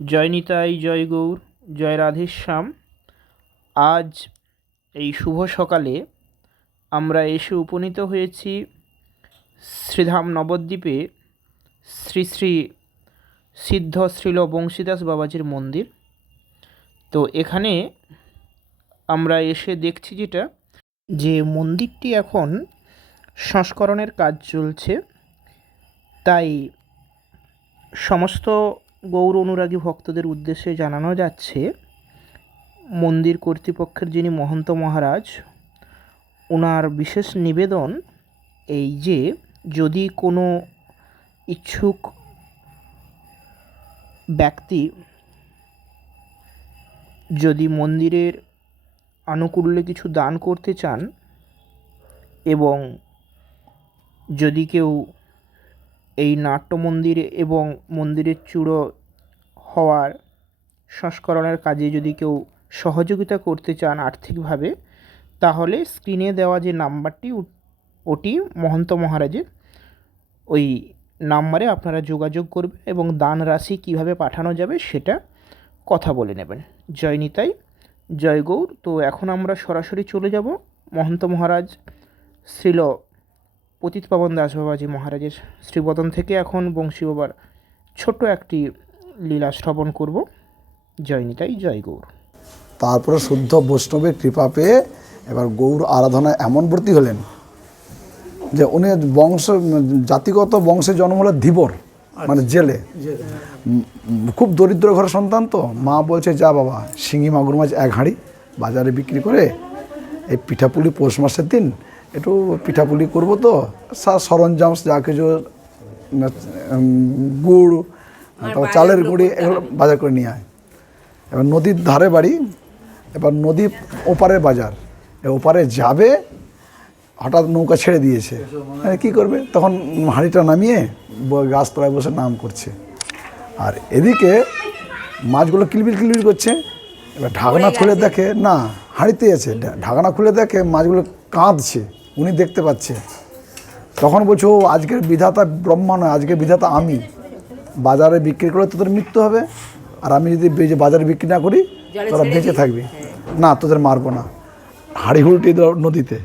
জয় নিতাই, জয় গৌর, জয় রাধেশ্যাম। আজ এই শুভ সকালে আমরা এসে উপনীত হয়েছি শ্রীধাম নবদ্বীপে শ্রী শ্রী সিদ্ধ শ্রীল বংশীদাস বাবাজির মন্দির। তো এখানে আমরা এসে দেখছি যে মন্দিরটি এখন সংস্করণের কাজ চলছে, তাই সমস্ত গৌর অনুরাগী ভক্তদের উদ্দেশ্যে জানানো যাচ্ছে মন্দির কর্তৃপক্ষের যিনি মহন্ত মহারাজ, ওনার বিশেষ নিবেদন এই যে যদি কোনো ইচ্ছুক ব্যক্তি যদি মন্দিরের আনুকূল্যে কিছু দান করতে চান এবং যদি কেউ এই নাট্য মন্দিরে এবং মন্দিরের চূড়ো হওয়ার সংস্করণের কাজে যদি কেউ সহযোগিতা করতে চান আর্থিকভাবে, তাহলে স্ক্রিনে দেওয়া যে নাম্বারটি ওটি মহন্ত মহারাজের, ওই নাম্বারে আপনারা যোগাযোগ করবেন এবং দান রাশি কীভাবে পাঠানো যাবে সেটা কথা বলে নেবেন। জয় নিতাই, জয় গৌর। তো এখন আমরা সরাসরি চলে যাব মহন্ত মহারাজ শ্রীল পতিত পাবন দাস বাবাজি মহারাজের শ্রীবদন থেকে। এখন বংশী বাবার ছোট্ট একটি লীলা শ্রবণ করব। জয় নিতাই, জয় গৌর। তারপরে শুদ্ধ বৈষ্ণবের কৃপা পেয়ে এবার গৌর আরাধনায় এমন ব্রতী হলেন যে উনি জাতিগত বংশে জন্ম হলো ধীবর, মানে জেলে। খুব দরিদ্র ঘরের সন্তান, তো মা বলছে যা বাবা শিঙি মাগুর মাছ এক হাঁড়ি বাজারে বিক্রি করে এই পিঠাপুলি পৌষ মাসের দিন একটু পিঠাপুলি করবো, তো সরঞ্জাম যা কিছু গুড়, তারপর চালের গুঁড়ি এগুলো বাজার করে নিয়ে আয়। এবার নদীর ধারে বাড়ি, এবার নদী ওপারে বাজার, ওপারে যাবে, হঠাৎ নৌকা ছেড়ে দিয়েছে, কি করবে? তখন হাঁড়িটা নামিয়ে গাছতলায় বসে নাম করছে, আর এদিকে মাছগুলো কিলবিল কিলবিল করছে। এবার ঢাকনা খুলে দেখে না, হাঁড়িতে আছে, ঢাকনা খুলে দেখে মাছগুলো কাঁদছে, উনি দেখতে পাচ্ছে। তখন বলছে ও আজকের বিধাতা ব্রহ্মা নয়, আজকের বিধাতা আমি। বাজারে বিক্রি করে তোদের মৃত্যু হবে, আর আমি যদি বাজারে বিক্রি না করি তোরা বেঁচে থাকবি না, তোদের মারবো না। হাঁড়ি হুলটি নদীতে,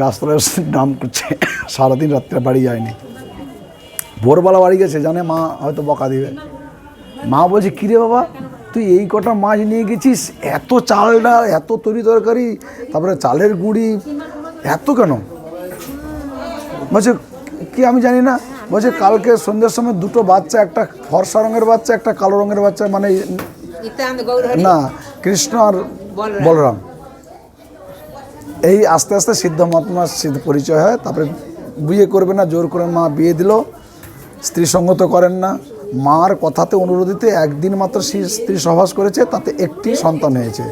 গাছতলায় নাম করছে। সারাদিন রাত্রে বাড়ি যায়নি, ভোরবেলা বাড়ি গেছে, জানে মা হয়তো বকা দিবে। মা বলছে কিরে বাবা, তুই এই কটা মাছ নিয়ে গেছিস, এত চাল ডাল, এত তরি তরকারি, তারপরে চালের গুঁড়ি, এত কেন? বলছে কি আমি জানি না। বলছে কালকে সন্ধ্যের সময় দুটো বাচ্চা, একটা ফর্সা রঙের বাচ্চা, একটা কালো রঙের বাচ্চা, মানে না কৃষ্ণ আর বলরাম, এই আস্তে আস্তে সিদ্ধ মহাত্মার পরিচয় হয়। তারপরে বিয়ে করবে না, জোর করে মা বিয়ে দিল। স্ত্রী সঙ্গত করেন না, মার কথাতে অনুরোধিতে একদিন মাত্র স্ত্রী সহবাস করেছে, তাতে একটি সন্তান হয়েছে।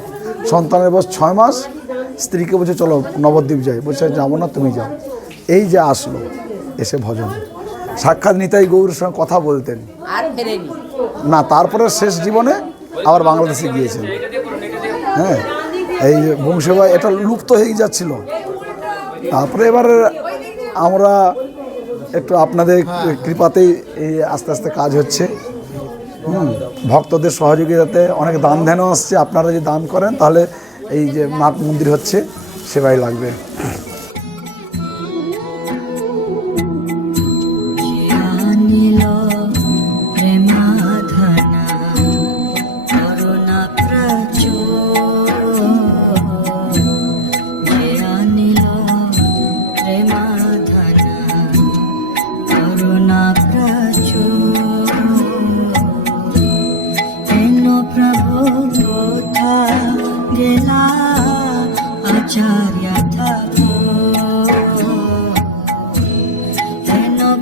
সন্তানের বয়স 6 মাস। স্ত্রীকে বলছে চলো নবদ্বীপ যাই, বলছে যাবো না, তুমি যাও। এই যে আসলো, এসে ভজন সাক্ষাৎ নিতাই গৌরের সঙ্গে কথা বলতেন না। তারপরে শেষ জীবনে আবার বাংলাদেশে গিয়েছেন। হ্যাঁ, এই বংশীবা এটা লুপ্ত হয়ে যাচ্ছিল। তারপরে এবার আমরা একটু আপনাদের কৃপাতেই এই আস্তে আস্তে কাজ হচ্ছে। ভক্তদের সহযোগিতাতে অনেক দান ধ্যানও আসছে। আপনারা যদি দান করেন তাহলে এই যে নাট মন্দির হচ্ছে, সেবাই লাগবে।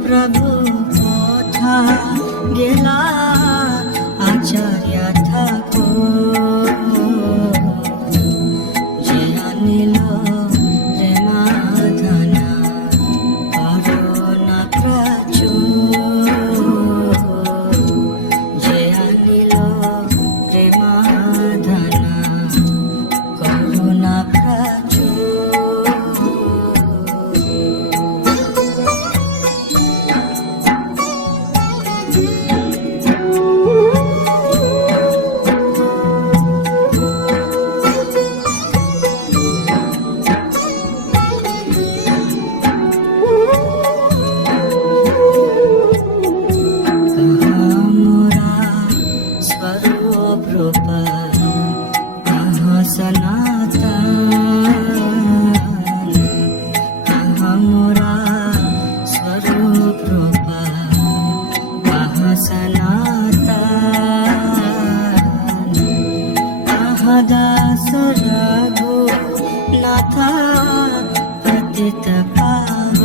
प्रभु कोथा गेला आचार्य ठाकुर जे अनिल प्रेमाधना करुणा प्रचुर जे अनिल प्रेमाधना करुणा प्रचुर कृपा कहाँ सनातन कहाँ मोरा स्वरूप रूपा कहाँ सनातन कहाँ दास रघु नाथा पतित पावन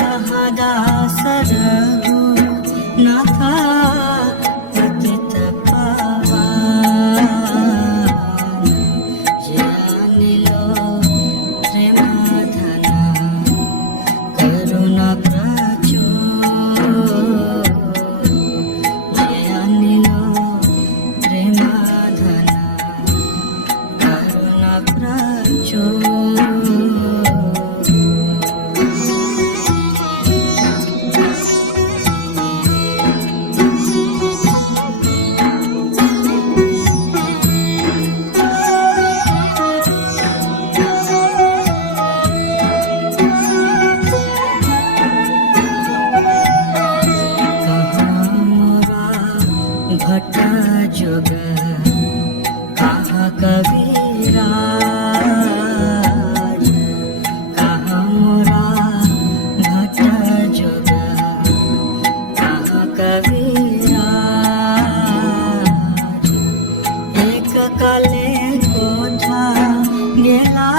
कहाँ दास रघु नाथा पतित पावन जानिलो प्रेम धना करुणा प्रचुर जानिलो प्रेम धना करुणा प्रचुर कहाँ मोरा भट्टा जोग कहाँ कबीराज कहाँ मोरा भट्टा जोग कहाँ कबीराज एक काले कोठा गेला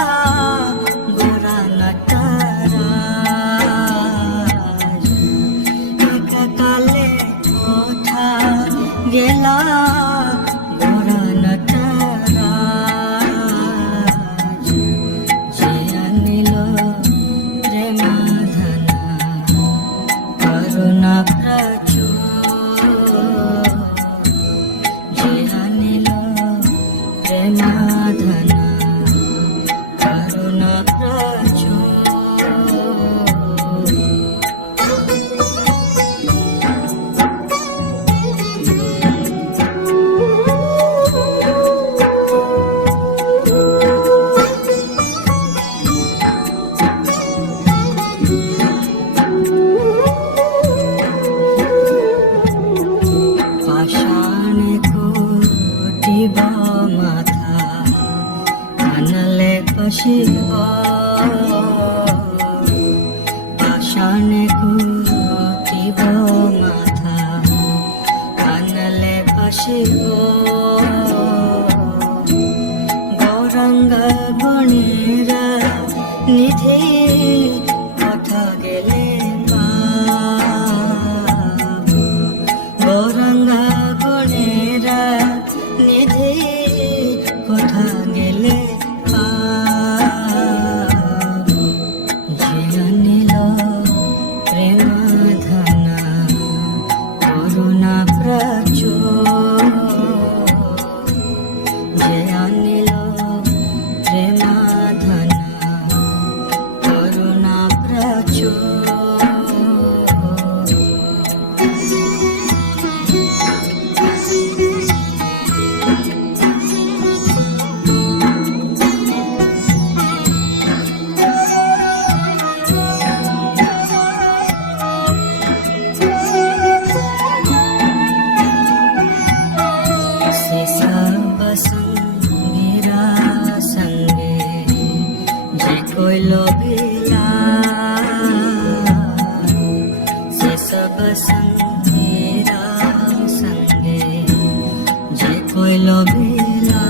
गोरा नटराज एक काले कोठा गेला गोरा नटराज जे अनिलो प्रेम धना करुणा प्रचुर जे अनिलो प्रेम धना करुणा प्रचुर पाषाण कोटिब माथा कानले पशिब पाषाण कोटिब माथा कानले पशिब गौरंग गुणेर निधि কথা গেলে পাব গৌরঙ্গা গণেরা নিধি কথা গেলে পাব যে অনিল প্রেম ধনা করুণা প্রচুর যে অনিল প্রেম ধনা করুণা প্রচুর से सब संगीरा संगे जे कोई लोभिला से सब संगीरा संगे जे कोई लोभिला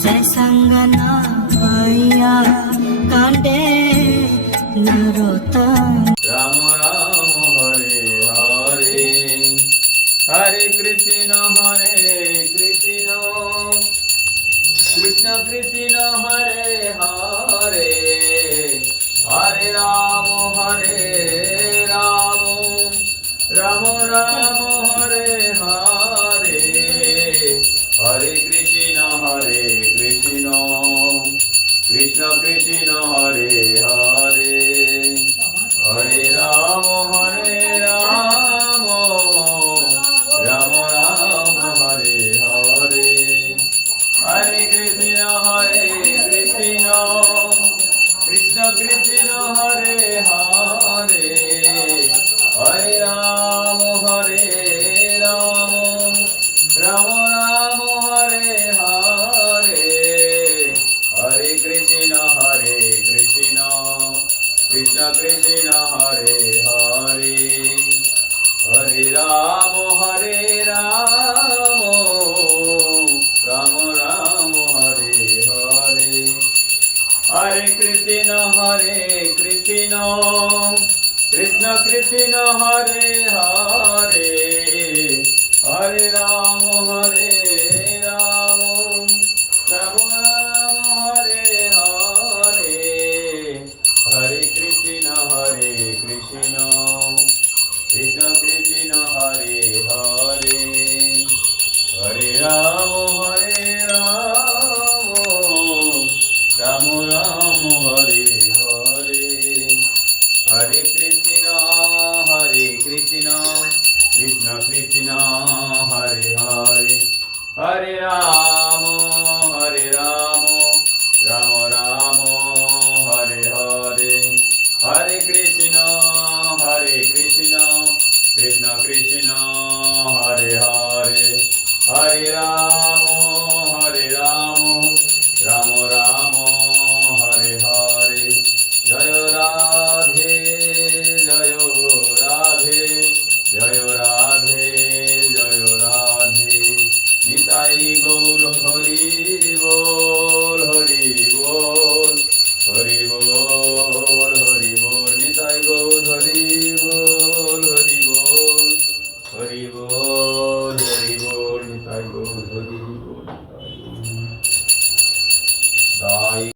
से संग ना पाया कांडे नरोत्तम राम राम हरे हरे हरे कृष्ण कृष्ण कृष्ण हरे हरे हरे राम राम राम हरे हरे हरे कृष्ण कृष्ण कृष्ण हरे हरे हरे राम राम राम हरे हरे हरे कृष्ण कृष्ण कृष्ण हरे हरे हरे राम কৃষ্ণ হরে হরে হরে রাম রাম রাম হরে হরে হরে কৃষ্ণ কৃষ্ণ কৃষ্ণ হরে হরে হরে রাম